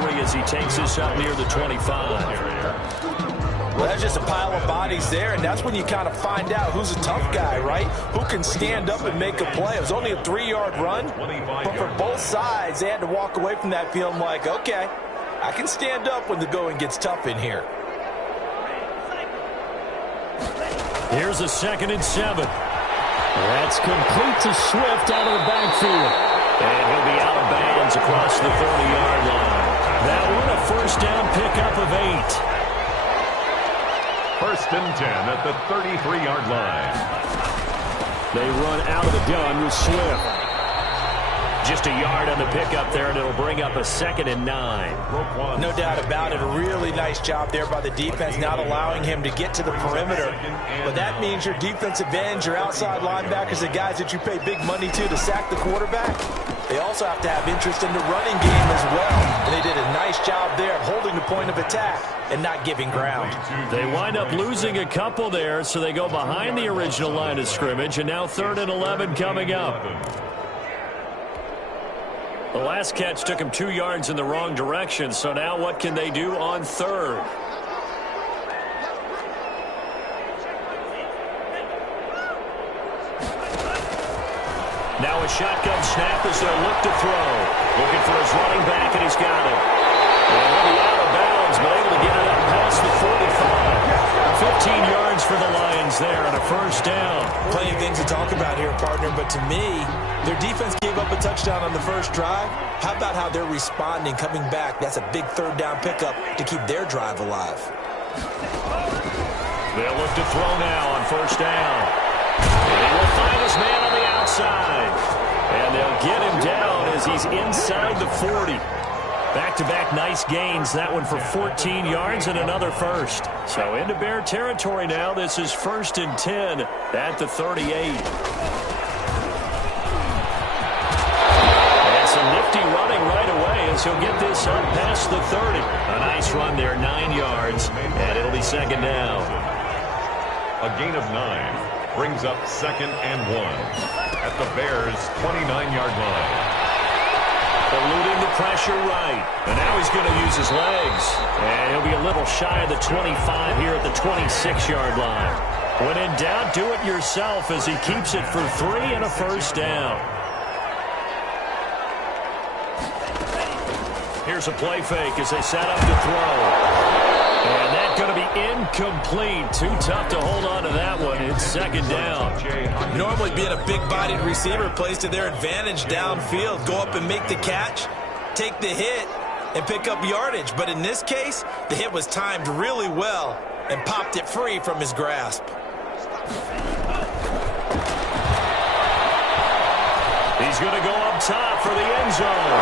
3 as he takes this up near the 25. Well, that's just a pile of bodies there, and that's when you kind of find out who's a tough guy, right? Who can stand up and make a play. It was only a 3-yard run, but for both sides, they had to walk away from that feeling like, okay, I can stand up when the going gets tough in here. Here's a 2nd and 7. That's complete to Swift out of the backfield. And he'll be out of bounds across the 30-yard line. That one a first down pickup of 8. 1st and 10 at the 33-yard line. They run out of the gun with Swift. Just a yard on the pickup there, and it'll bring up a 2nd and 9. No doubt about it. A really nice job there by the defense, not allowing him to get to the perimeter. But that means your defensive ends, your outside linebackers, the guys that you pay big money to sack the quarterback, they also have to have interest in the running game as well. And they did a nice job there of holding the point of attack and not giving ground. They wind up losing a couple there, so they go behind the original line of scrimmage, and now 3rd and 11 coming up. The last catch took him 2 yards in the wrong direction, so now what can they do on 3rd? Now a shotgun snap as they'll look to throw. Looking for his running back, and he's got it. And he'll be out of bounds, but able to get it up past the 45. 15 yards for the Lions there on a first down. Plenty of things to talk about here, partner, but to me, their defense gave up a touchdown on the first drive. How about how they're responding, coming back? That's a big 3rd down pickup to keep their drive alive. They'll look to throw now on first down. And he will find his man on the outside. And they'll get him down as he's inside the 40. Back-to-back nice gains. That one for 14 yards and another first. So into Bear territory now. This is 1st and 10 at the 38. And some nifty running right away as he'll get this up past the 30. A nice run there, 9 yards, and it'll be 2nd down. A gain of 9 brings up 2nd and 1 at the Bears' 29-yard line. Eluding the pressure right. And now he's going to use his legs. And he'll be a little shy of the 25 here at the 26-yard line. When in doubt, do it yourself as he keeps it for 3 and a first down. Here's a play fake as they set up to throw. And that's going to be incomplete. Too tough to hold on to that one. It's 2nd down. Normally being a big-bodied receiver plays to their advantage downfield. Go up and make the catch, take the hit, and pick up yardage. But in this case, the hit was timed really well and popped it free from his grasp. He's going to go up top for the end zone.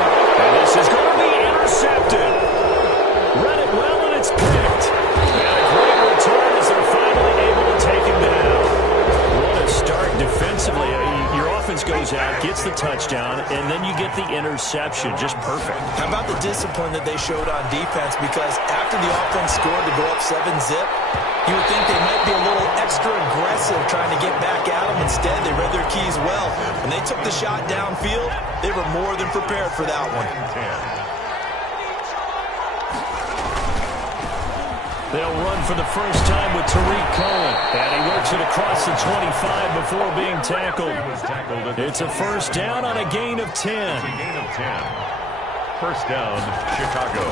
And this is going to be intercepted. Read it well, and it's picked. And a great return as they're finally able to take him down. What a start defensively. Your offense goes out, gets the touchdown, and then you get the interception. Just perfect. How about the discipline that they showed on defense? Because after the offense scored to go up 7-zip, you would think they might be a little extra aggressive trying to get back at them. Instead, they read their keys well. When they took the shot downfield, they were more than prepared for that one. They'll run for the first time with Tariq Cohen. And he works it across the 25 before being tackled. It's a first down on a gain of 10. First down, Chicago.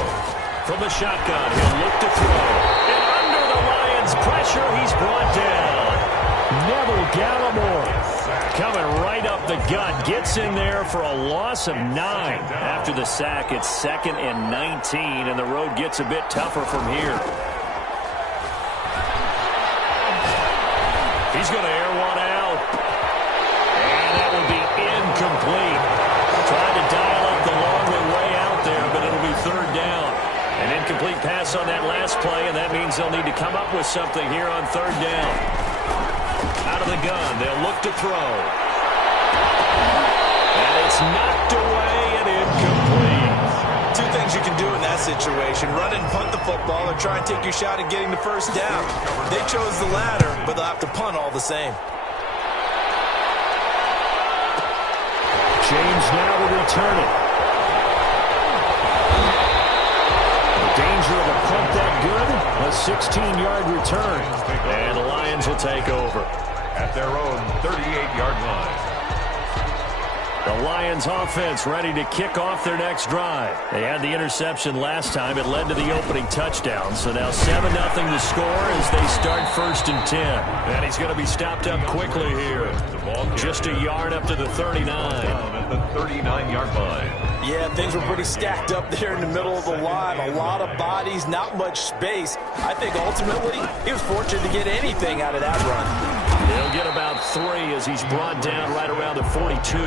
From the shotgun, he'll look to throw. And under the Lions' pressure, he's brought down. Neville Gallimore coming right up the gut. Gets in there for a loss of 9. After the sack, it's 2nd and 19, and the road gets a bit tougher from here. He's going to air one out. And that will be incomplete. Tried to dial up the long way out there, but it'll be 3rd down. An incomplete pass on that last play, and that means they'll need to come up with something here on 3rd down. Out of the gun, they'll look to throw. And it's knocked away and incomplete. Two things you can do in that situation: run and punt the football, or try and take your shot at getting the first down. They chose the latter, but they'll have to punt all the same. James now will return it. 16-yard return. And the Lions will take over. At their own 38-yard line. The Lions offense ready to kick off their next drive. They had the interception last time. It led to the opening touchdown. So now 7-0 to score as they start 1st and 10. And he's going to be stopped up quickly here. Just a yard up to the 39. At the 39-yard line. Yeah, things were pretty stacked up there in the middle of the line. A lot of bodies, not much space. I think ultimately he was fortunate to get anything out of that run. He'll get about 3 as he's brought down right around the 42.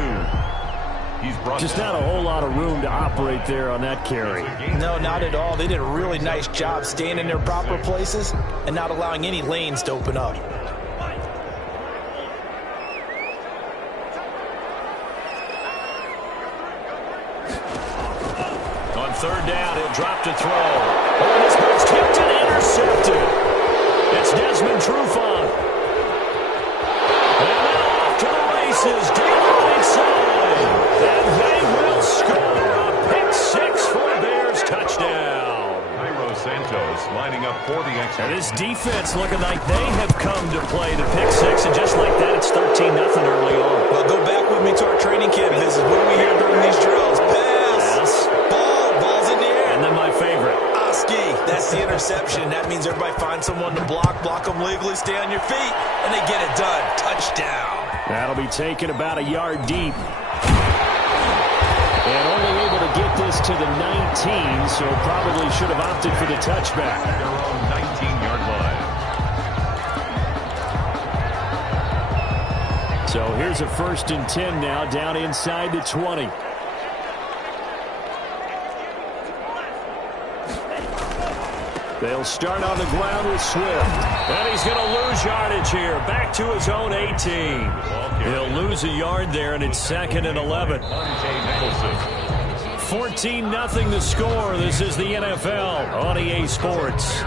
Just not a whole lot of room to operate there on that carry. No, not at all. They did a really nice job staying in their proper places and not allowing any lanes to open up. On 3rd down, he'll drop to throw. Oh, this one's tipped and intercepted. It's Desmond Trufant. And now off to the races, deep right side. And they will score a pick 6 for the Bears touchdown. Cairo Santos lining up for the extra. And this defense looking like they have come to play the pick 6, and just like that, it's 13-0 early on. Well, go back with me to our training camp visit. What do we hear during these drills? Pass, ball's in the air. And then my favorite. Oski, that's the interception. That means everybody finds someone to block them legally, stay on your feet, and they get it done. Touchdown. That'll be taken about a yard deep. And only able to get this to the 19, so probably should have opted for the touchback. Their own 19-yard line. So here's a 1st and 10 now, down inside the 20. They'll start on the ground with Swift. And he's going to lose yardage here. Back to his own 18. He'll lose a yard there, and it's 2nd and 11. 14-0 the score. This is the NFL on EA Sports.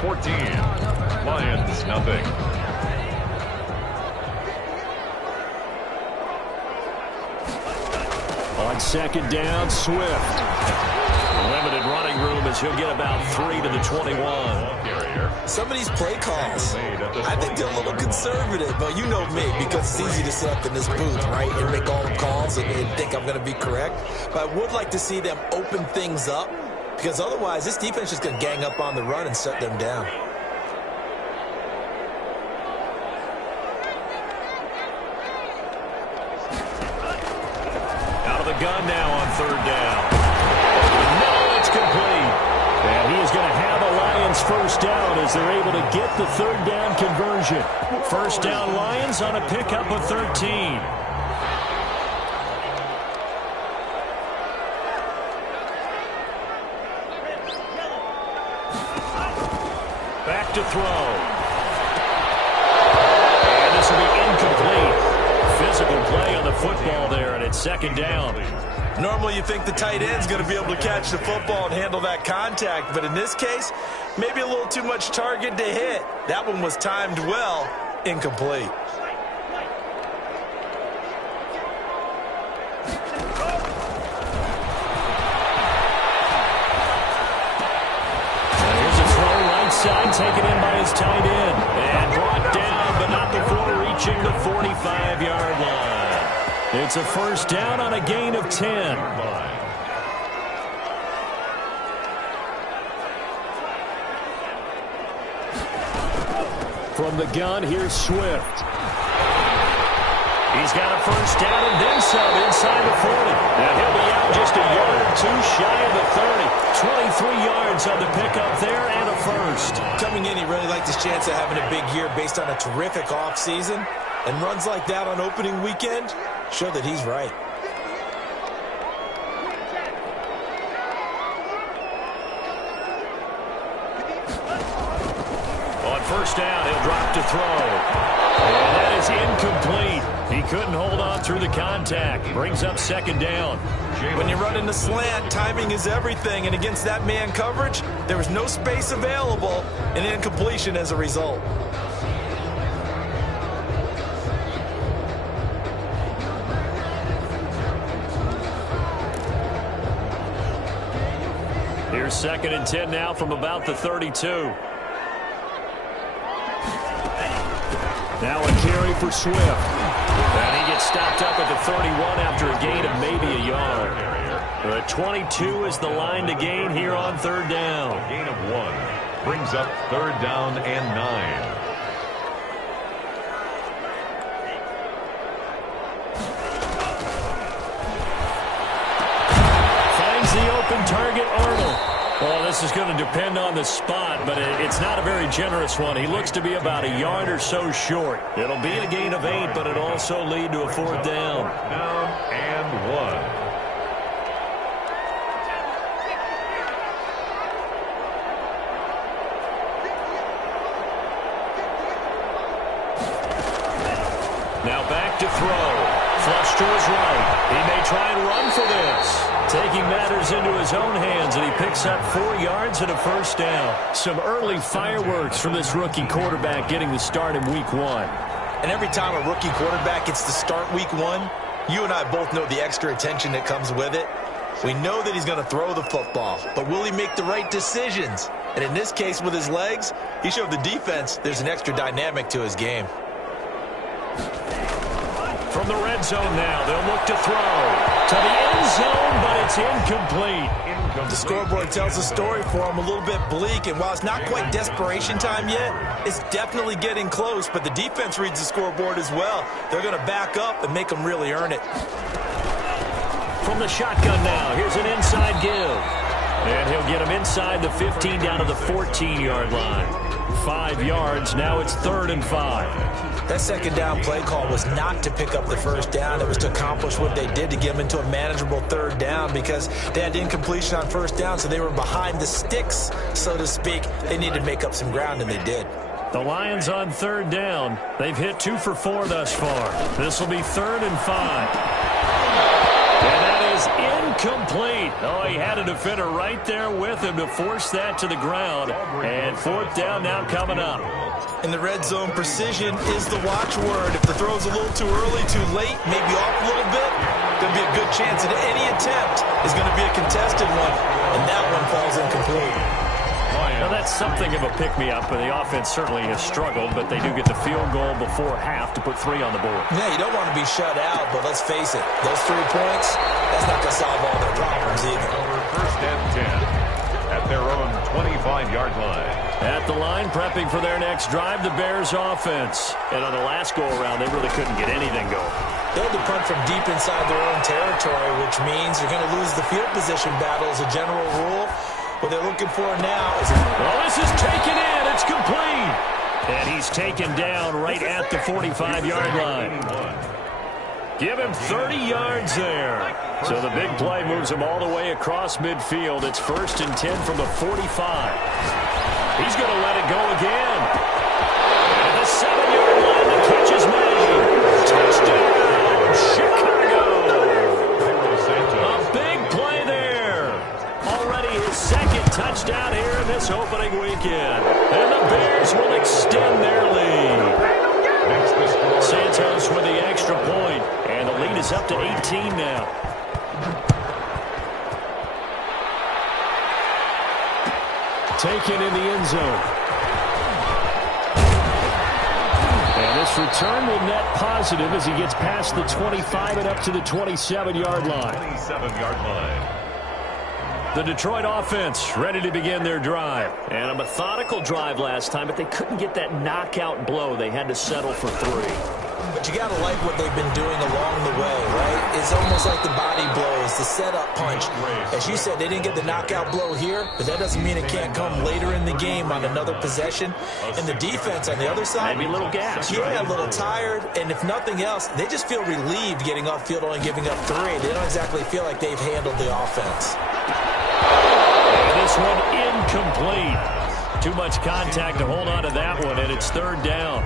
14. Lions, nothing. On 2nd down, Swift. Limited running room as he'll get about 3 to the 21. Some of these play calls, I think they're a little conservative, but you know me, because it's easy to sit up in this booth, right, and make all the calls and think I'm going to be correct. But I would like to see them open things up, because otherwise this defense is going to gang up on the run and shut them down. Out of the gun now on 3rd down. Complete. And he is going to have a Lions 1st down as they're able to get the 3rd down conversion. 1st down Lions on a pickup of 13. Back to throw. And this will be incomplete. Physical play on the football there, and it's 2nd down. Normally you think the tight end's going to be able to catch the football and handle that contact, but in this case, maybe a little too much target to hit. That one was timed well, incomplete. Now here's a throw right side, taken in by his tight end, and brought down, but not before reaching the 45-yard line. It's a 1st down on a gain of 10. From the gun, here's Swift. He's got a 1st down and then some inside the 40. And he'll be out just a yard or 2 shy of the 30. 23 yards on the pickup there and a 1st. Coming in, he really liked his chance of having a big year based on a terrific offseason. And runs like that on opening weekend show that he's right. On 1st down, he'll drop to throw. And that is incomplete. He couldn't hold on through the contact. Brings up 2nd down. When you run in the slant, timing is everything. And against that man coverage, there was no space available, and incompletion as a result. Here's 2nd and 10 now from about the 32. Now a carry for Swift. And he gets stopped up at the 31 after a gain of maybe a yard. The 22 is the line to gain here on third down. A gain of 1 brings up third down and 9. The open target, Arnold. Well, this is going to depend on the spot, but it's not a very generous one. He looks to be about a yard or so short. It'll be a gain of 8, but it'll also lead to a fourth down. Down and 1. Now back to throw. Flush to his right. He may try and run for this. Taking matters into his own hands, and he picks up 4 yards and a first down. Some early fireworks from this rookie quarterback getting the start in week 1. And every time a rookie quarterback gets to start week 1, you and I both know the extra attention that comes with it. We know that he's going to throw the football, but will he make the right decisions? And in this case, with his legs, he showed the defense there's an extra dynamic to his game. From the red zone now, they'll look to throw to the end zone, but it's incomplete. The scoreboard tells the story for him, a little bit bleak, and while it's not quite desperation time yet, it's definitely getting close, but the defense reads the scoreboard as well. They're going to back up and make them really earn it. From the shotgun now, here's an inside give. And he'll get him inside the 15 down to the 14-yard line. 5 yards, now it's 3rd and 5. That second down play call was not to pick up the first down. It was to accomplish what they did to get them into a manageable 3rd down because they had incompletion on first down, so they were behind the sticks, so to speak. They needed to make up some ground, and they did. The Lions on 3rd down. They've hit 2 for 4 thus far. This will be 3rd and 5. And that is incomplete. Oh, he had a defender right there with him to force that to the ground. And 4th down now coming up. In the red zone, precision is the watchword. If the throw's a little too early, too late, maybe off a little bit, going to be a good chance that any attempt is going to be a contested one, and that one falls incomplete. Now, that's something of a pick-me-up, but the offense certainly has struggled, but they do get the field goal before half to put 3 on the board. Yeah, you don't want to be shut out, but let's face it, those 3 points, that's not going to solve all their problems either. Over 1st and 10 at their own 25-yard line. At the line, prepping for their next drive, the Bears offense. And on the last go-around, they really couldn't get anything going. They had to punt from deep inside their own territory, which means they're going to lose the field position battle as a general rule. What they're looking for now is... Well, this is taken in. It's complete. And he's taken down right at the 45-yard line. Give him 30 yards there. So the big play moves him all the way across midfield. It's 1st and 10 from the 45. He's going to let it go again. And the 7-yard line, the catch is made. Touchdown, Chicago. A big play there. Already his 2nd touchdown here in this opening weekend. And the Bears will extend their lead. Santos with the extra point, and the lead is up to 18 now. Taken in the end zone. And this return will net positive as he gets past the 25 and up to the 27-yard line. 27-yard line. The Detroit offense ready to begin their drive. And a methodical drive last time, but they couldn't get that knockout blow. They had to settle for 3. But you got to like what they've been doing along the way, right? It's almost like the body blows, the setup punch. As you said, they didn't get the knockout blow here, but that doesn't mean it can't come later in the game on another possession. And the defense on the other side, maybe a little gas, yeah, right? A little tired. And if nothing else, they just feel relieved getting off field, only giving up 3. They don't exactly feel like they've handled the offense. This one incomplete. Too much contact to hold on to that one, and it's 3rd down.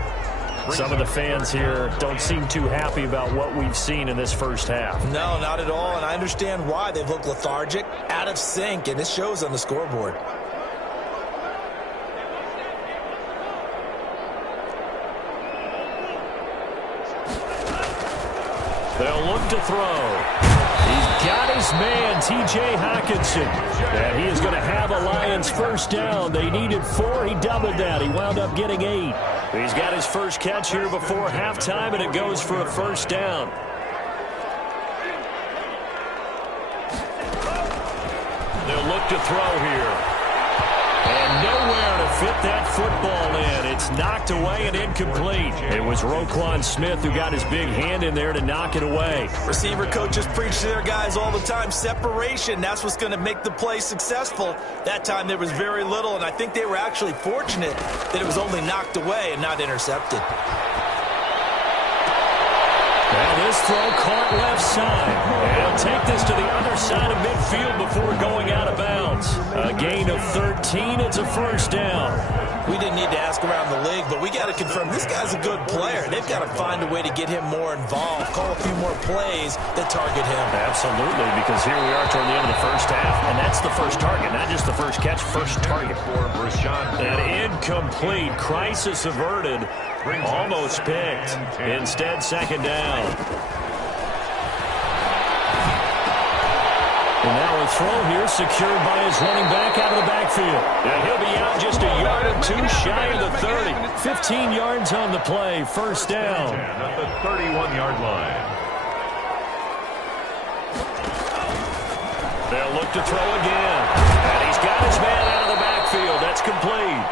Some of the fans here don't seem too happy about what we've seen in this first half. No, not at all, and I understand why. They've looked lethargic, out of sync, and it shows on the scoreboard. They'll look to throw. He's got his man, T.J. Hawkinson. And he is going to have a Lions Giants first down. They needed 4. He doubled that. He wound up getting 8. He's got his first catch here before halftime, and it goes for a first down. They'll look to throw here. And nowhere to fit that football in. It's knocked away and incomplete. It was Roquan Smith who got his big hand in there to knock it away. Receiver coaches preach to their guys all the time. Separation, that's what's going to make the play successful. That time there was very little, and I think they were actually fortunate that it was only knocked away and not intercepted. Now this throw caught left side. They'll take this to the other side of midfield before going out of bounds. A gain of 13. It's a first down. We didn't need to ask around the league, but we got to confirm this guy's a good player. They've got to find a way to get him more involved, call a few more plays that target him. Absolutely, because here we are toward the end of the first half, and that's the first target, not just the first catch, first target. An incomplete, crisis averted, almost picked. Instead, second down. And now a throw here secured by his running back out of the backfield. And he'll be out just a yard or two shy of the 30. 15 yards on the play. First down. At the 31-yard line. They'll look to throw again. And he's got his man out of the backfield. That's complete.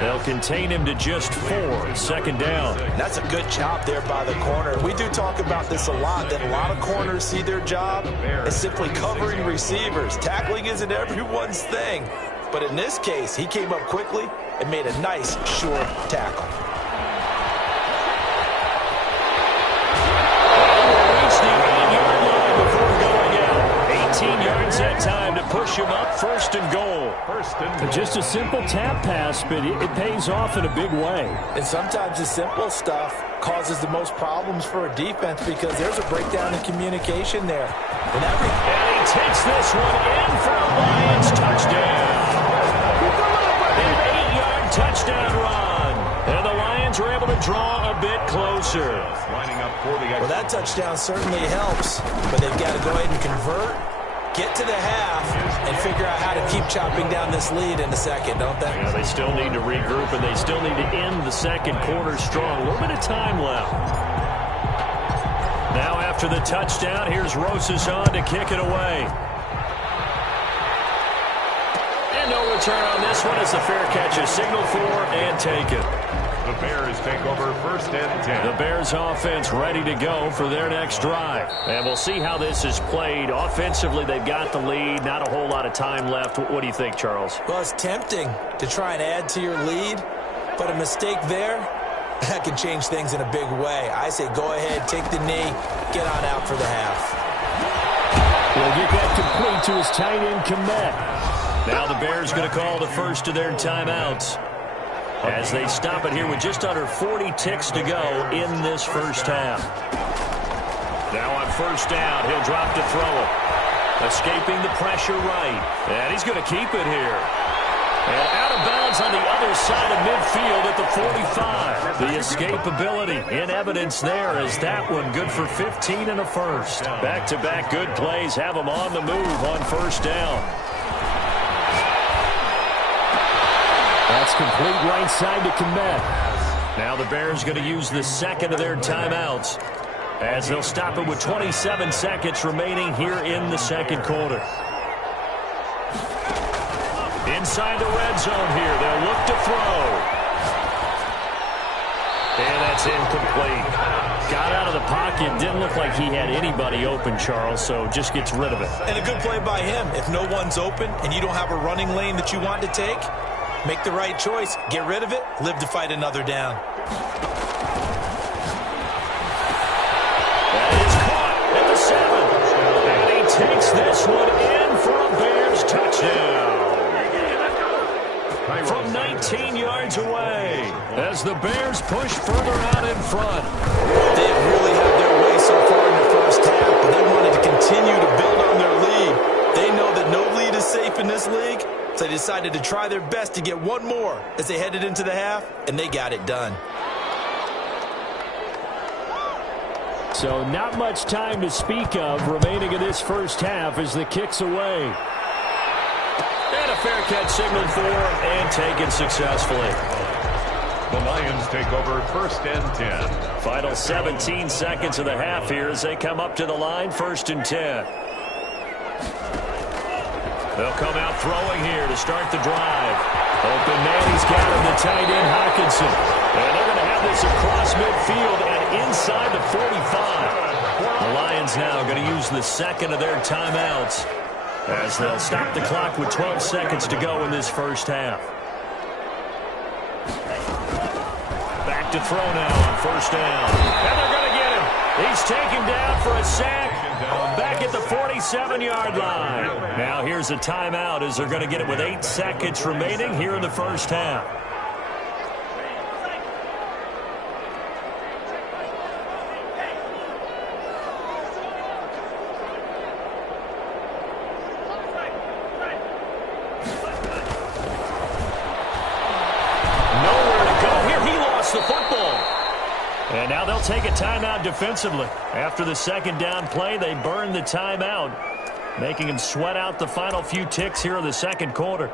They'll contain him to just 4. Second down. That's a good job there by the corner. We do talk about this a lot, that a lot of corners see their job as simply covering receivers. Tackling isn't everyone's thing. But in this case, he came up quickly and made a nice, short tackle. Reach the 8-yard line before going out. 18 yards that time to push him up. First and goal. Just a simple tap pass, but it pays off in a big way. And sometimes the simple stuff causes the most problems for a defense because there's a breakdown in communication there. And he takes this one in for a Lions touchdown. An 8-yard touchdown run. And the Lions were able to draw a bit closer. Well, that touchdown certainly helps, but they've got to go ahead and convert, get to the half, and figure out how to keep chopping down this lead in the second, don't they? Yeah, they still need to regroup, and they still need to end the second quarter strong. A little bit of time left. Now after the touchdown, here's Rosas on to kick it away. And no return on this one as the fair catch is signaled for and taken. The Bears take over first and 10. The Bears offense ready to go for their next drive. And we'll see how this is played. Offensively, they've got the lead. Not a whole lot of time left. What do you think, Charles? Well, it's tempting to try and add to your lead, but a mistake there, that can change things in a big way. I say go ahead, take the knee, get on out for the half. He'll get that complete to his tight end Komet. Now the Bears going to call the first of their timeouts as they stop it here with just under 40 ticks to go in this first half. Now on first down, he'll drop to throw it. Escaping the pressure right. And he's going to keep it here. And out of bounds on the other side of midfield at the 45. The escapability in evidence there as that one good for 15 and a first. Back-to-back good plays have him on the move on first down. That's complete right side to Komet. Now the Bears going to use the second of their timeouts as they'll stop it with 27 seconds remaining here in the second quarter. Inside the red zone here, they'll look to throw. And that's incomplete. Got out of the pocket, didn't look like he had anybody open, Charles, so just gets rid of it. And a good play by him. If no one's open and you don't have a running lane that you want to take, make the right choice. Get rid of it. Live to fight another down. That is caught at the 7. And he takes this one in for a Bears touchdown. From 19 yards away as the Bears push further out in front. They have really had their way so far in the first half, but they wanted to continue to build on their lead. They know that no lead is safe in this league, so they decided to try their best to get one more as they headed into the half, and they got it done. So not much time to speak of remaining in this first half as the kick's away. And a fair catch signaled for and taken successfully. The Lions take over 1st and 10. Final 17 seconds of the half here as they come up to the line, 1st and 10. They'll come out throwing here to start the drive. Open man, he's got him, the tight end, Hockenson. And they're going to have this across midfield and inside the 45. The Lions now going to use the second of their timeouts as they'll stop the clock with 12 seconds to go in this first half. Back to throw now on 1st down. And they're going to get him. He's taken down for a sack. Back at the 47-yard line. Now here's a timeout as they're going to get it with 8 seconds remaining here in the first half. Nowhere to go here. He lost the football. And now they'll take a timeout defensively. After the second down play, they burn the timeout, making him sweat out the final few ticks here in the second quarter.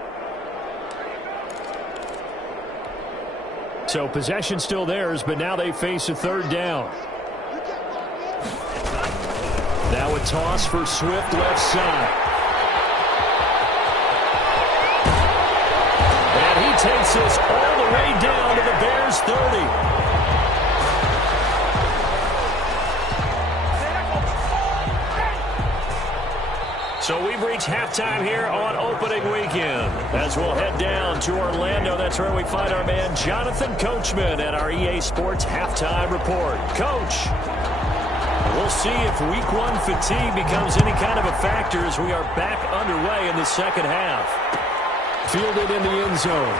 So possession still theirs, but now they face a 3rd down. Now a toss for Swift left side. And he takes this all the way down to the Bears' 30. So we've reached halftime here on opening weekend. As we'll head down to Orlando, that's where we find our man Jonathan Coachman at our EA Sports Halftime Report. Coach, we'll see if Week 1 fatigue becomes any kind of a factor as we are back underway in the second half. Fielded in the end zone.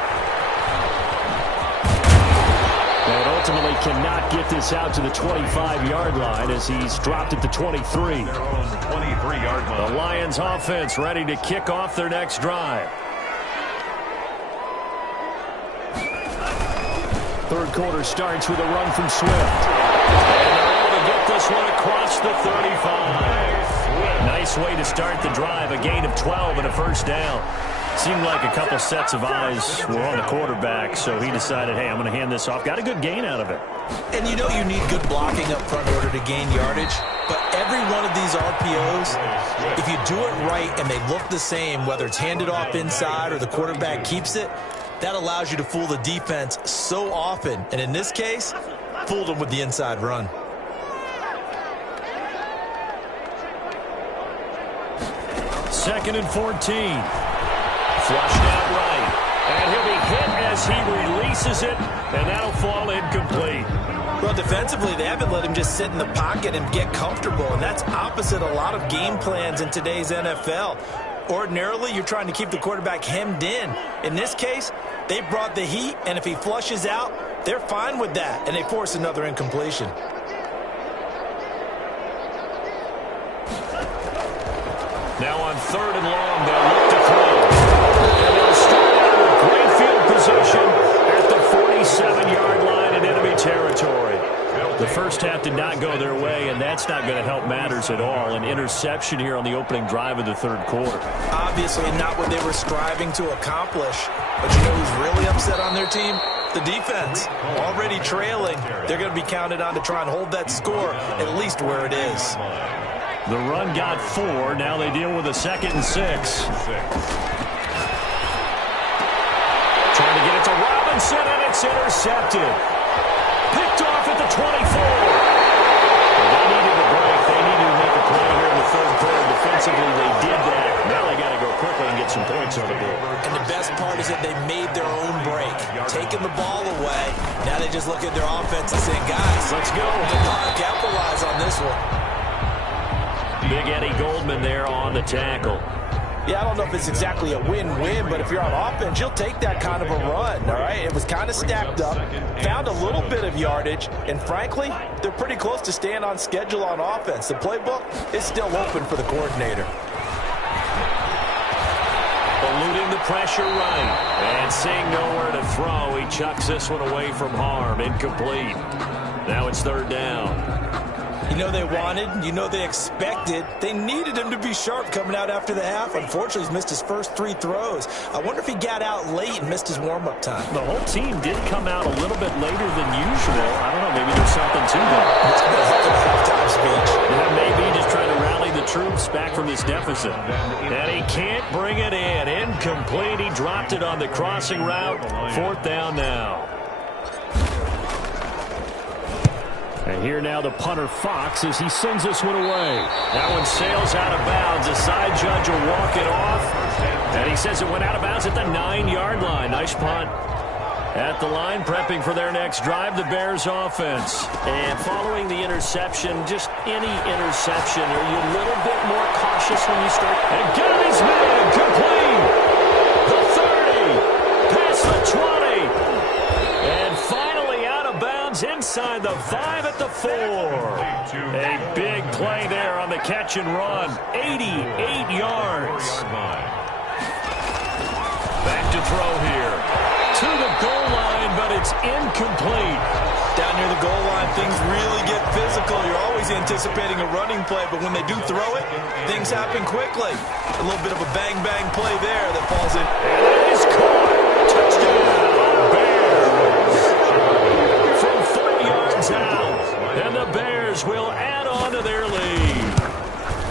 And ultimately cannot get this out to the 25-yard line as he's dropped at the 23. Their own 23-yard line. The Lions offense ready to kick off their next drive. Third quarter starts with a run from Swift. And they're able to get this one across the 35. Nice way to start the drive. A gain of 12 and a 1st down. Seemed like a couple sets of eyes were on the quarterback, so he decided, hey, I'm going to hand this off. Got a good gain out of it. And you know you need good blocking up front in order to gain yardage. But every one of these RPOs, if you do it right and they look the same, whether it's handed off inside or the quarterback keeps it, that allows you to fool the defense so often. And in this case, fooled them with the inside run. Second and 14. Flushed out right. And he'll be hit as he releases it, and that'll fall incomplete. Well, defensively, they haven't let him just sit in the pocket and get comfortable, and that's opposite a lot of game plans in today's NFL. Ordinarily, you're trying to keep the quarterback hemmed in. In this case, they brought the heat, and if he flushes out, they're fine with that, and they force another incompletion. Now on 3rd and long, they'll look to throw. And they'll start out with great field position at the 47-yard line in enemy territory. The first half did not go their way, and that's not going to help matters at all. An interception here on the opening drive of the third quarter. Obviously not what they were striving to accomplish. But you know who's really upset on their team? The defense. Already trailing. They're going to be counted on to try and hold that score at least where it is. The run got 4. Now they deal with a 2nd and 6. Trying to get it to Robinson, and it's intercepted. Picked off at the 24. Well, they needed a break. They needed to make a play here in the third quarter. Defensively, they did that. Now they got to go quickly and get some points on the board. And the best part is that they made their own break, taking the ball away. Now they just look at their offense and say, guys, let's go. Capitalize on this one. Big Eddie Goldman there on the tackle. Yeah, I don't know if it's exactly a win-win, but if you're on offense, you'll take that kind of a run, all right? It was kind of stacked up, found a little bit of yardage, and frankly, they're pretty close to staying on schedule on offense. The playbook is still open for the coordinator. Eluding the pressure right, and seeing nowhere to throw, he chucks this one away from harm, incomplete. Now it's 3rd down. You know they wanted, you know they expected. They needed him to be sharp coming out after the half. Unfortunately, he's missed his first 3 throws. I wonder if he got out late and missed his warm-up time. The whole team did come out a little bit later than usual. I don't know, maybe there's something to that. It's been a heck of a halftime speech. Yeah, maybe just trying to rally the troops back from this deficit. And he can't bring it in. Incomplete. He dropped it on the crossing route. 4th down now. And here now the punter Fox as he sends this one away. That one sails out of bounds. The side judge will walk it off. And he says it went out of bounds at the 9-yard line. Nice punt. At the line, prepping for their next drive, the Bears offense. And following the interception, just any interception, are you a little bit more cautious when you start? And got his man complete. The 30, past the 20. And finally out of bounds inside the 5 at the 4. A big play there on the catch and run. 88 yards. Back to throw here. To the goal line, but it's incomplete. Down near the goal line, things really get physical. You're always anticipating a running play, but when they do throw it, things happen quickly. A little bit of a bang-bang play there that falls in. And it is caught. Touchdown, Bears. From 40 yards out, and the Bears will add on to their lead.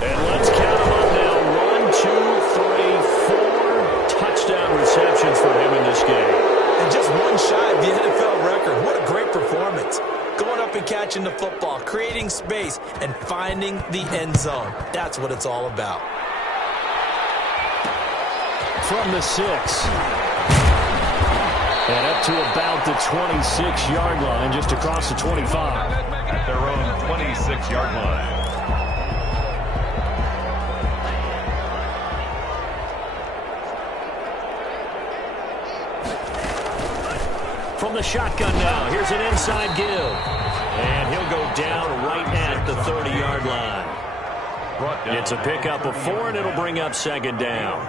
And let's count them up now. 1, 2, 3, 4 touchdown receptions for him in this game. And just one shy of the NFL record. What a great performance. Going up and catching the football, creating space, and finding the end zone. That's what it's all about. From the 6. And up to about the 26-yard line, just across the 25. At their own 26-yard line. From the shotgun now, here's an inside give. And he'll go down right at the 30-yard line. It's a pickup of 4, and it'll bring up 2nd down.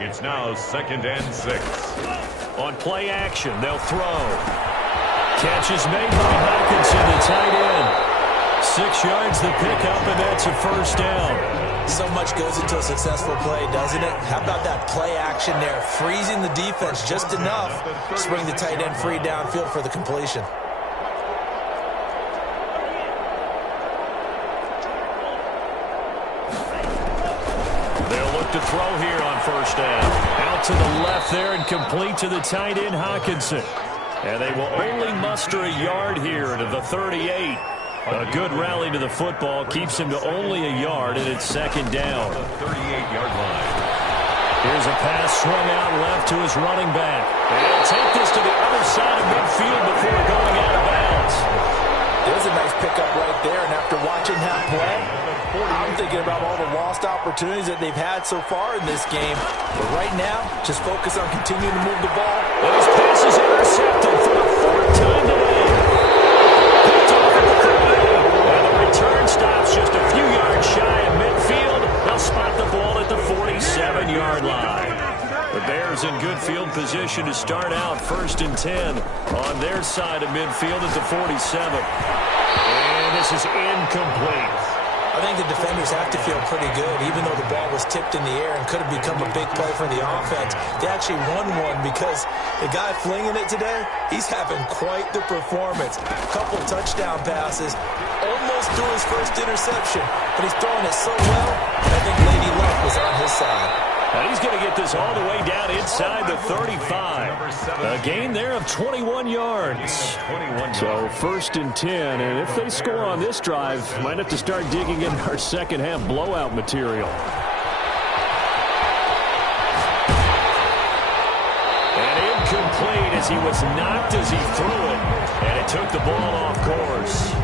It's now 2nd and 6. On play action, they'll throw. Catch is made by Hawkinson, the tight end. 6 yards the pickup, and that's a 1st down. So much goes into a successful play, doesn't it? How about that play action there? Freezing the defense just enough to bring the tight end free downfield for the completion. They'll look to throw here on 1st down. Out to the left there and complete to the tight end, Hawkinson. And they will only muster a yard here to the 38. A good rally to the football keeps him to only a yard, and it's 2nd down. 38-yard line. Here's a pass swung out left to his running back. And he'll take this to the other side of midfield before going out of bounds. There's a nice pickup right there, and after watching that play, I'm thinking about all the lost opportunities that they've had so far in this game. But right now, just focus on continuing to move the ball. And his pass is intercepted for the 4th time today. Picked off at the 38. And the return stops just a few yards shy of midfield. They'll spot the ball at the 47-yard line. The Bears in good field position to start out 1st and 10 on their side of midfield at the 47. And this is incomplete. I think the defenders have to feel pretty good, even though the ball was tipped in the air and could have become a big play for the offense. They actually won one because the guy flinging it today, he's having quite the performance. A couple touchdown passes, almost threw his first interception, but he's throwing it so well, I think Lady Luck was on his side. And he's going to get this all the way down inside the 35. A gain there of 21 yards. So 1st and 10. And if they score on this drive, might have to start digging in our second half blowout material. And incomplete as he was knocked as he threw it. And it took the ball off course.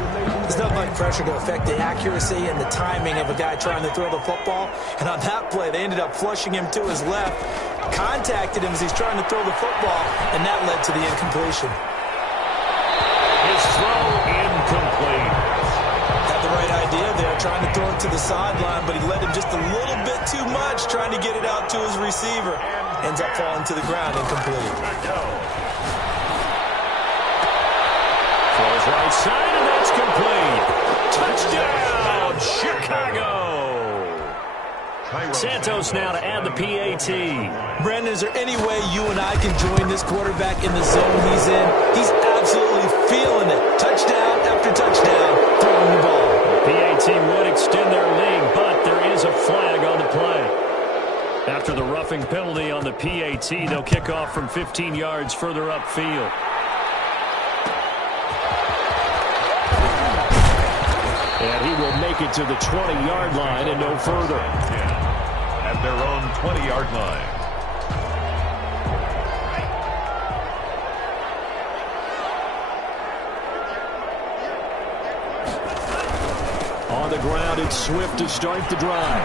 There's nothing like pressure to affect the accuracy and the timing of a guy trying to throw the football. And on that play, they ended up flushing him to his left, contacted him as he's trying to throw the football, and that led to the incompletion. His throw incomplete. Had the right idea there, trying to throw it to the sideline, but he led him just a little bit too much, trying to get it out to his receiver. Ends up falling to the ground, incomplete. Throws right side, and that's complete. Touchdown, Chicago. Santos now to add the PAT. Brandon, is there any way you and I can join this quarterback in the zone he's in? He's absolutely feeling it. Touchdown after touchdown, throwing the ball. The PAT would extend their lead, but there is a flag on the play. After the roughing penalty on the PAT, they'll kick off from 15 yards further upfield. And he will make it to the 20-yard line and no further. At their own 20-yard line. On the ground, it's Swift to start the drive.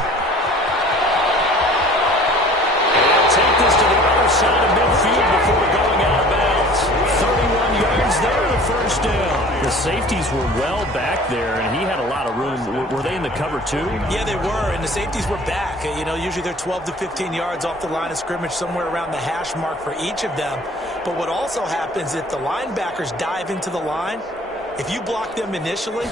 And take this to the other side of midfield before going out of bounds. 31 yards there, the first down. The safeties were well back there, and he had a lot of room. Were they in the cover too? Yeah, they were, and the safeties were back. You know, usually they're 12 to 15 yards off the line of scrimmage, somewhere around the hash mark for each of them. But what also happens if the linebackers dive into the line, if you block them initially,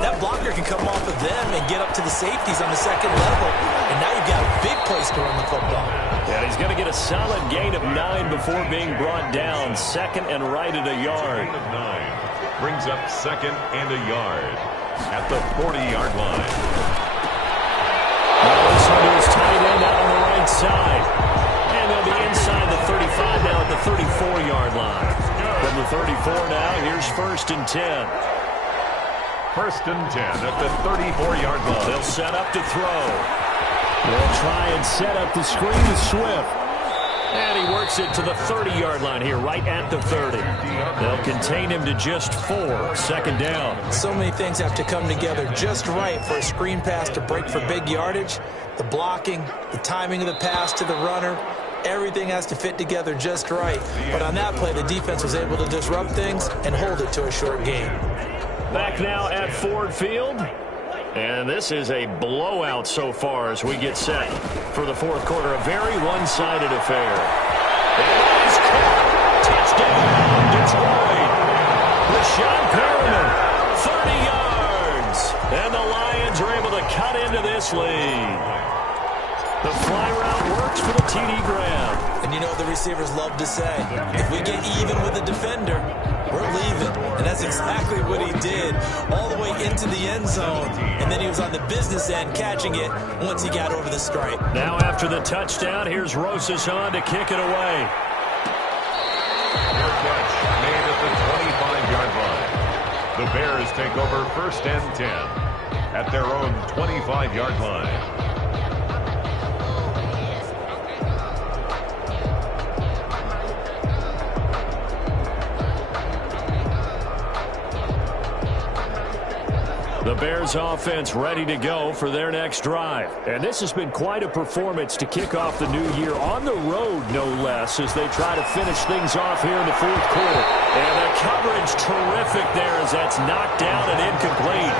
that blocker can come off of them and get up to the safeties on the second level, and now you've got a big place to run the football. Yeah, he's going to get a solid gain of 9 before being brought down. Second and right at a yard. Gain of 9 brings up second and a yard at the 40-yard line. Now this one is tight end out on the right side. And they'll be inside the 35 now at the 34-yard line. From the 34 now, here's 1st and 10. 1st and 10 at the 34-yard line. They'll set up to throw. They'll try and set up the screen to Swift. And he works it to the 30-yard line here, right at the 30. They'll contain him to just 4. 2nd down. So many things have to come together just right for a screen pass to break for big yardage. The blocking, the timing of the pass to the runner, everything has to fit together just right. But on that play, the defense was able to disrupt things and hold it to a short gain. Back now at Ford Field. And this is a blowout so far as we get set for the fourth quarter. A very one-sided affair. And he's caught. Touchdown, Detroit. Rashawn Perriman, 30 yards. And the Lions are able to cut into this lead. The fly route works for the TD Graham. And you know what the receivers love to say? If we get even with the defender, we're leaving. And that's exactly what he did, all the way into the end zone. And then he was on the business end catching it once he got over the stripe. Now after the touchdown, here's Rosas on to kick it away. Fair catch made at the 25-yard line. The Bears take over 1st and 10 at their own 25-yard line. The Bears offense ready to go for their next drive. And this has been quite a performance to kick off the new year on the road, no less, as they try to finish things off here in the fourth quarter. And the coverage terrific there as that's knocked down and incomplete.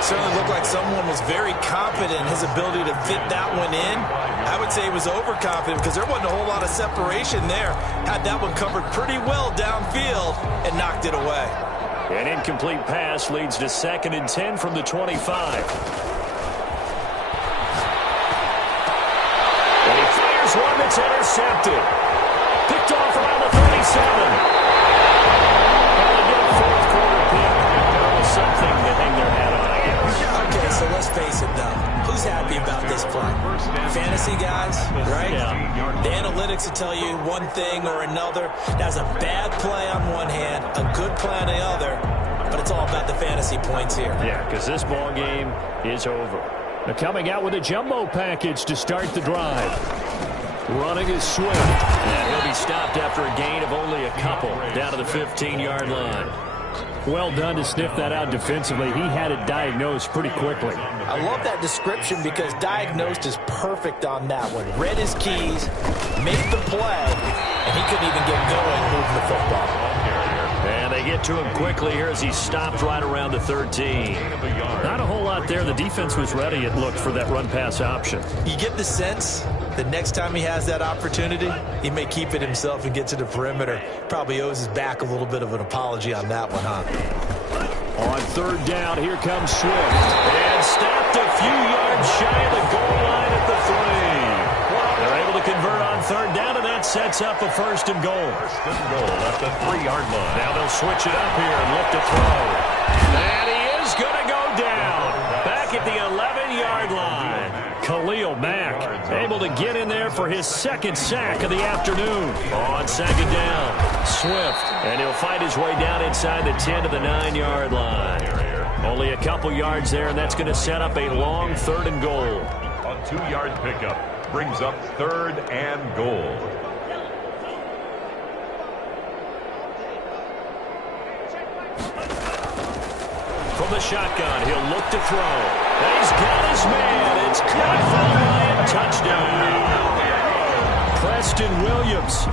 Certainly looked like someone was very confident in his ability to fit that one in. I would say he was overconfident because there wasn't a whole lot of separation there. Had that one covered pretty well downfield and knocked it away. An incomplete pass leads to 2nd and 10 from the 25. And he fires one that's intercepted. Picked off around the 37. And they get a fourth quarter pick. Something to hang their hat on, I guess. Okay, so let's face it, though. Who's happy about this play? Fantasy guys, right? Yeah. The analytics will tell you one thing or another. That's a bad play on one hand, a good play on the other, but it's all about the fantasy points here. Yeah, because this ball game is over. They're coming out with a jumbo package to start the drive. Running is Swift. And he'll be stopped after a gain of only a couple down to the 15-yard line. Well done to sniff that out defensively. He had it diagnosed pretty quickly. I love that description because diagnosed is perfect on that one. Read his keys, made the play, and he couldn't even get going moving the football. And they get to him quickly here as he stopped right around the 13. Not a whole lot there. The defense was ready, it looked, for that run-pass option. You get the sense that next time he has that opportunity, he may keep it himself and get to the perimeter. Probably owes his back a little bit of an apology on that one, huh? On third down, here comes Swift. And stopped a few yards shy of the goal line at the 3. They're able to convert on third down, and that sets up a first and goal. First and goal at the 3-yard line. Now they'll switch it up here and look to throw. And he is going to go down. Back at the 11-yard line. Khalil Mack able to get in there for his second sack of the afternoon. On second down, Swift. And he'll find his way down inside the 10 to the 9-yard line. Only a couple yards there, and that's going to set up a long third and goal. A 2-yard pickup brings up third and goal. From the shotgun, he'll look to throw. And he's got his man. It's caught for the Lion touchdown. Preston Williams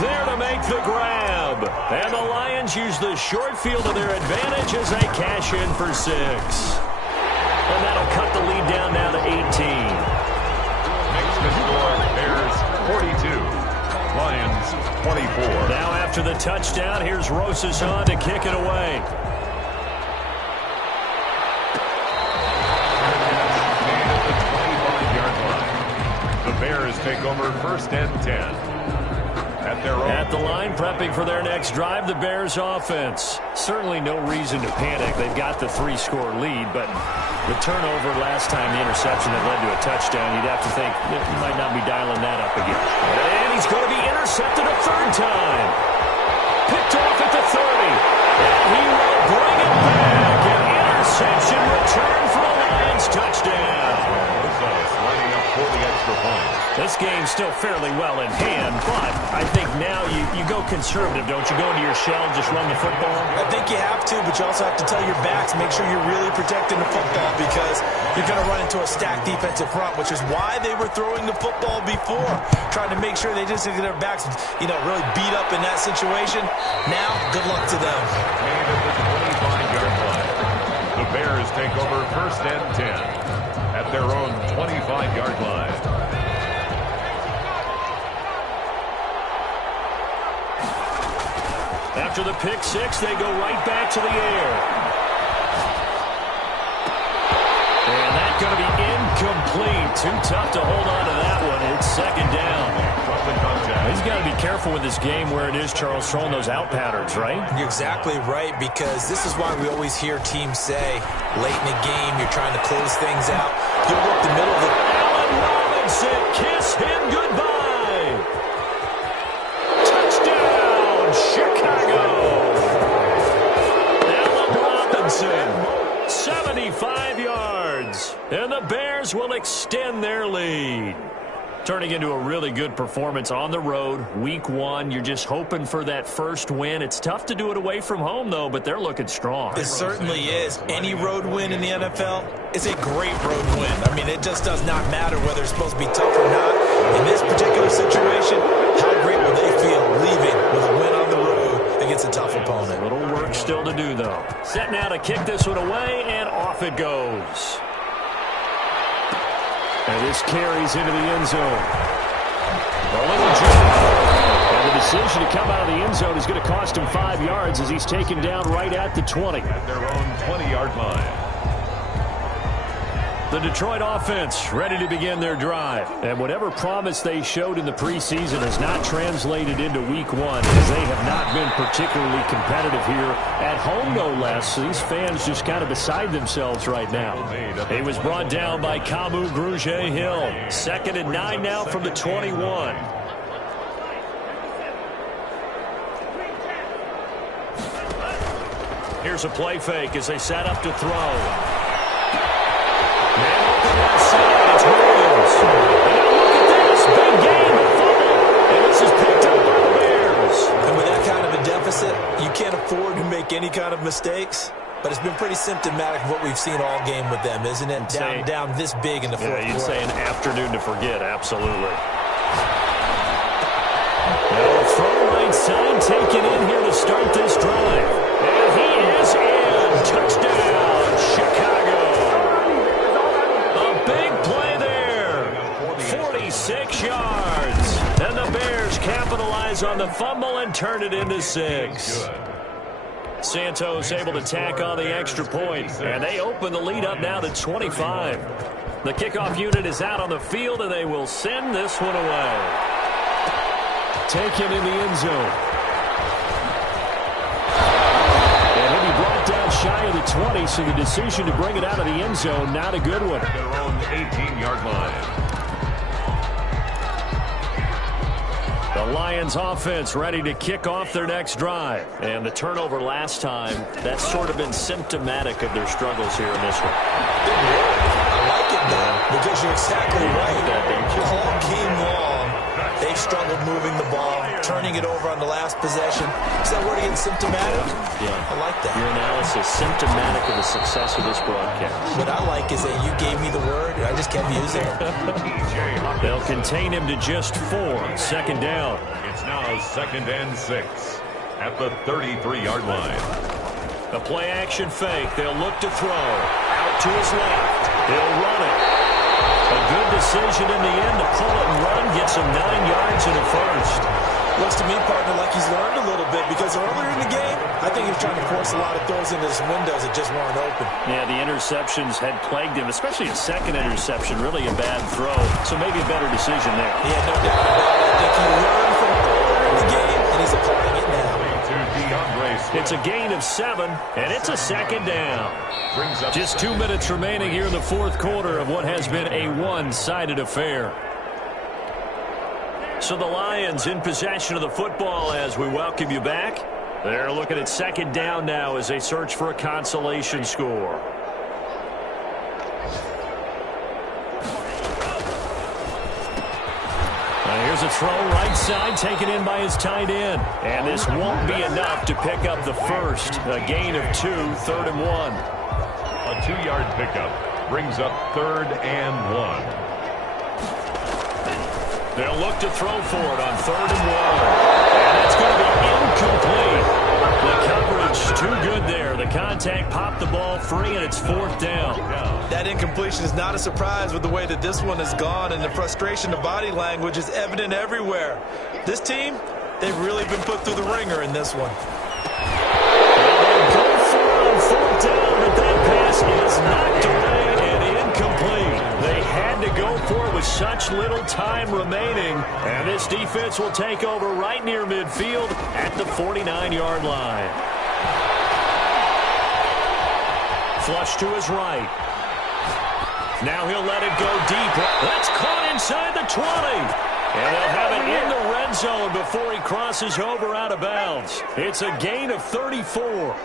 there to make the grab. And the Lions use the short field to their advantage as they cash in for 6. And that'll cut the lead down now to 18. Makes the score Bears 42. Lions 24. Now after the touchdown, here's Rosas on to kick it away. Bears take over first and 10. At the line, prepping for their next drive, the Bears offense. Certainly no reason to panic. They've got the 3-score lead, but the turnover last time, the interception that led to a touchdown, you'd have to think you might not be dialing that up again. And he's going to be intercepted a third time. Picked off at the 30. And he will bring it back. An interception return for a Lions touchdown. Lining up for the extra point. This game's still fairly well in hand, but I think now you go conservative, don't you? Go into your shell and just run the football? I think you have to, but you also have to tell your backs, make sure you're really protecting the football because you're going to run into a stacked defensive front, which is why they were throwing the football before, trying to make sure they just get their backs, really beat up in that situation. Now, good luck to them. Made at the 25-yard line. The Bears take over first and 10 at their own 25-yard line. After the pick 6, they go right back to the air. And that's going to be incomplete. Too tough to hold on to that one. It's second down. He's got to be careful with this game where it is, Charles, throwing those out patterns, right? You're exactly right, because this is why we always hear teams say, late in the game, you're trying to close things out. He'll work the middle of the... Allen Robinson, kiss him goodbye. Touchdown, Chicago. Allen Robinson, 75 yards. And the Bears will extend their lead. Turning into a really good performance on the road. Week 1, you're just hoping for that first win. It's tough to do it away from home, though, but they're looking strong. It certainly is. Any road win in the NFL is a great road win. I mean, it just does not matter whether it's supposed to be tough or not. In this particular situation, how great will they feel leaving with a win on the road against a tough opponent? A little work still to do, though. Set now to kick this one away, and off it goes. And this carries into the end zone. A little jump. And the decision to come out of the end zone is going to cost him 5 yards as he's taken down right at the 20. At their own 20-yard line. The Detroit offense ready to begin their drive. And whatever promise they showed in the preseason has not translated into week 1 as they have not been particularly competitive here at home, no less. So these fans just kind of beside themselves right now. He was brought down by Kamu Grugier-Hill. 2nd and 9 now from the 21. Here's a play fake as they set up to throw. Man open left side, it's Williams. And now look at this, big game, a fumble. And this is picked up by the Bears. And with that kind of a deficit, you can't afford to make any kind of mistakes. But it's been pretty symptomatic of what we've seen all game with them, isn't it? Down this big in the fourth quarter. You'd say an afternoon to forget, absolutely. Now from right side, taken in here to start this drive. And he is in. Touchdown, Chicago. Big play there. 46 yards. And the Bears capitalize on the fumble and turn it into 6. Santos able to tack on the extra point, and they open the lead up now to 25. The kickoff unit is out on the field, and they will send this one away. Taken in the end zone. And he'll be brought down shy of the 20, so the decision to bring it out of the end zone, not a good one. Their own 18-yard line. The Lions offense ready to kick off their next drive. And the turnover last time, that's sort of been symptomatic of their struggles here in this one. I like it now because you're exactly right. All game long, they've struggled moving the ball, turning it over on the last possession. Is that word again, symptomatic? Yeah. I like that. Your analysis, symptomatic of the success of this broadcast. What I like is that you gave me the word, and I just kept using it. They'll contain him to just 4. Second down. It's now 2nd and 6 at the 33-yard line. A play-action fake. They'll look to throw. Out to his left. He'll run it. A good decision in the end to pull it and run. Gets him 9 yards and a first. Looks to me, partner, like he's learned a little bit because earlier in the game, I think he was trying to force a lot of throws into his windows that just weren't open. Yeah, the interceptions had plagued him, especially a second interception. Really a bad throw. So maybe a better decision there. Yeah, no doubt about it. I think he learned from earlier in the game, and he's applying it now. It's a gain of 7, and it's a second down. Just 2 minutes remaining here in the fourth quarter of what has been a one-sided affair. So the Lions in possession of the football as we welcome you back. They're looking at second down now as they search for a consolation score. Here's a throw right side taken in by his tight end. And this won't be enough to pick up the first. A gain of 2, 3rd and 1. A 2-yard pickup brings up 3rd and 1. They'll look to throw for it on 3rd and 1. And it's going to be incomplete. The coverage too good there. The contact popped the ball free, and it's 4th down. That incompletion is not a surprise with the way that this one has gone, and the frustration, the body language is evident everywhere. This team, they've really been put through the ringer in this one. They'll go for it on 4th down, but that pass is knocked away and incomplete. They had to go for it with such little time remaining, and this defense will take over right near midfield at the 49-yard line. Flush to his right. Now he'll let it go deep. That's caught inside the 20. And they'll have it in the red zone before he crosses over out of bounds. It's a gain of 34.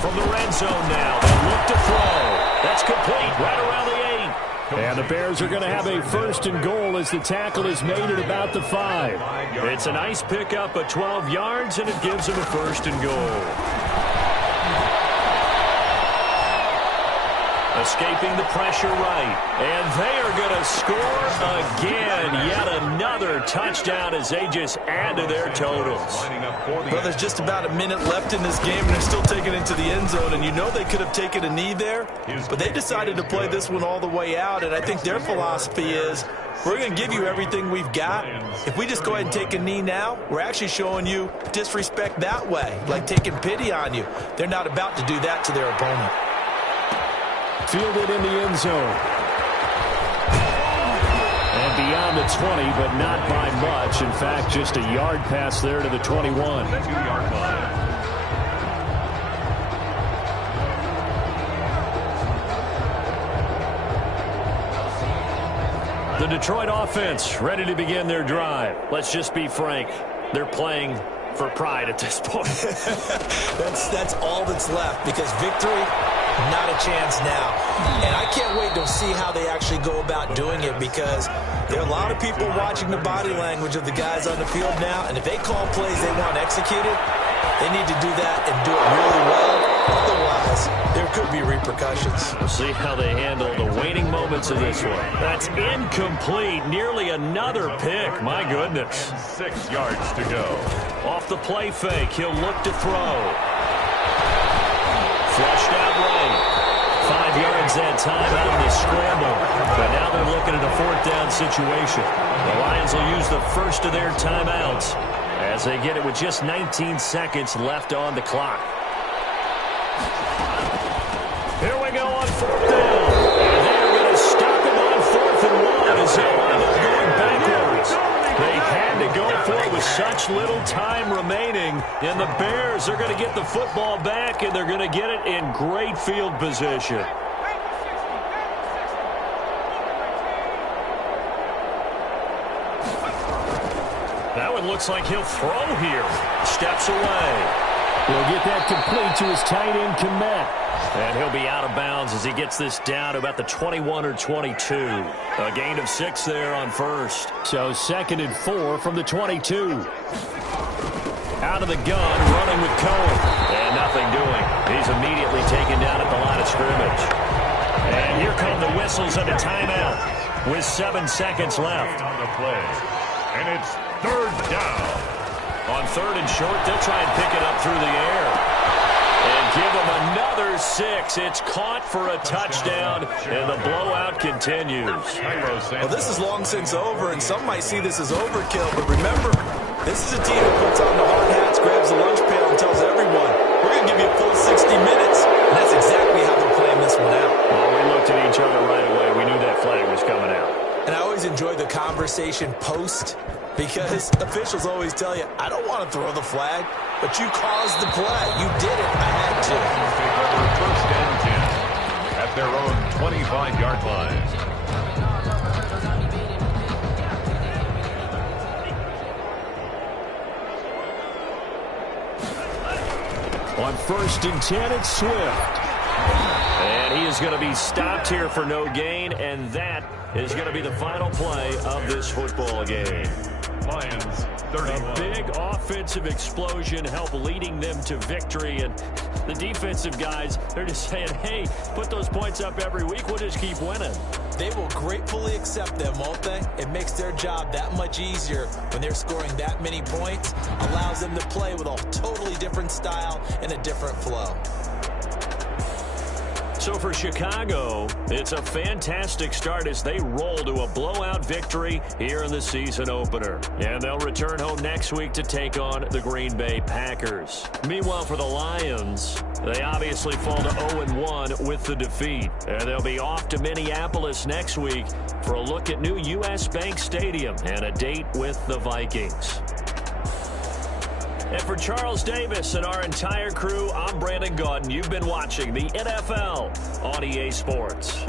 From the red zone now, they look to throw. That's complete right around the 8. And the Bears are going to have a 1st and goal as the tackle is made at about the 5. It's a nice pickup of 12 yards, and it gives them a 1st and goal. Escaping the pressure right. And they are going to score again. Yet another touchdown as they just add to their totals. Well, there's just about a minute left in this game, and they're still taking it into the end zone. And you know they could have taken a knee there, but they decided to play this one all the way out. And I think their philosophy is, we're going to give you everything we've got. If we just go ahead and take a knee now, we're actually showing you disrespect that way, like taking pity on you. They're not about to do that to their opponent. Fielded in the end zone. And beyond the 20, but not by much. In fact, just a yard pass there to the 21. 2-yard line. The Detroit offense ready to begin their drive. Let's just be frank. They're playing for pride at this point. That's all that's left, because victory, not a chance now. And I can't wait to see how they actually go about doing it, because there are a lot of people watching the body language of the guys on the field now, and if they call plays they want executed, they need to do that and do it really well. Otherwise, there could be repercussions. We'll see how they handle the waning moments of this one. That's incomplete. Nearly another pick. My goodness. 6 yards to go. Off the play fake, he'll look to throw. Flushed out right. 5 yards that time out of the scramble. But now they're looking at a 4th down situation. The Lions will use the first of their timeouts. as they get it with just 19 seconds left on the clock. Here we go on 4th down. And they're going to stop him on 4th and 1 as they wind up going backwards. They had to go for it with such little time remaining. And the Bears are going to get the football back, and they're going to get it in great field position. That one looks like he'll throw here. Steps away. He'll get that complete to his tight end, Komet. And he'll be out of bounds as he gets this down to about the 21 or 22. A gain of 6 there on first. So 2nd and 4 from the 22. Out of the gun, running with Cohen. And nothing doing. He's immediately taken down at the line of scrimmage. And here come the whistles and a timeout with 7 seconds left. On the play. And it's 3rd down. On 3rd and short, they'll try and pick it up through the air. And give them another 6. It's caught for a touchdown, and the blowout continues. Well, this is long since over, and some might see this as overkill. But remember, this is a team that puts on the hard hats, grabs the lunch pail, and tells everyone, we're going to give you a full 60 minutes. And that's exactly how they're playing this one out. Well, we looked at each other right away. We knew that flag was coming out. And I always enjoy the conversation post, because officials always tell you, I don't want to throw the flag, but you caused the play. You did it. I had to. Take over 1st and 10 at their own 25-yard line. On 1st and 10, it's Swift. And he is going to be stopped here for no gain, and that is going to be the final play of this football game. Lions, 31. A big offensive explosion helped leading them to victory, and the defensive guys, they're just saying, hey, put those points up every week, we'll just keep winning. They will gratefully accept them, won't they? It makes their job that much easier when they're scoring that many points, allows them to play with a totally different style and a different flow. So for Chicago, it's a fantastic start as they roll to a blowout victory here in the season opener. And they'll return home next week to take on the Green Bay Packers. Meanwhile, for the Lions, they obviously fall to 0-1 with the defeat. And they'll be off to Minneapolis next week for a look at new U.S. Bank Stadium and a date with the Vikings. And for Charles Davis and our entire crew, I'm Brandon Gaudin. You've been watching the NFL on EA Sports.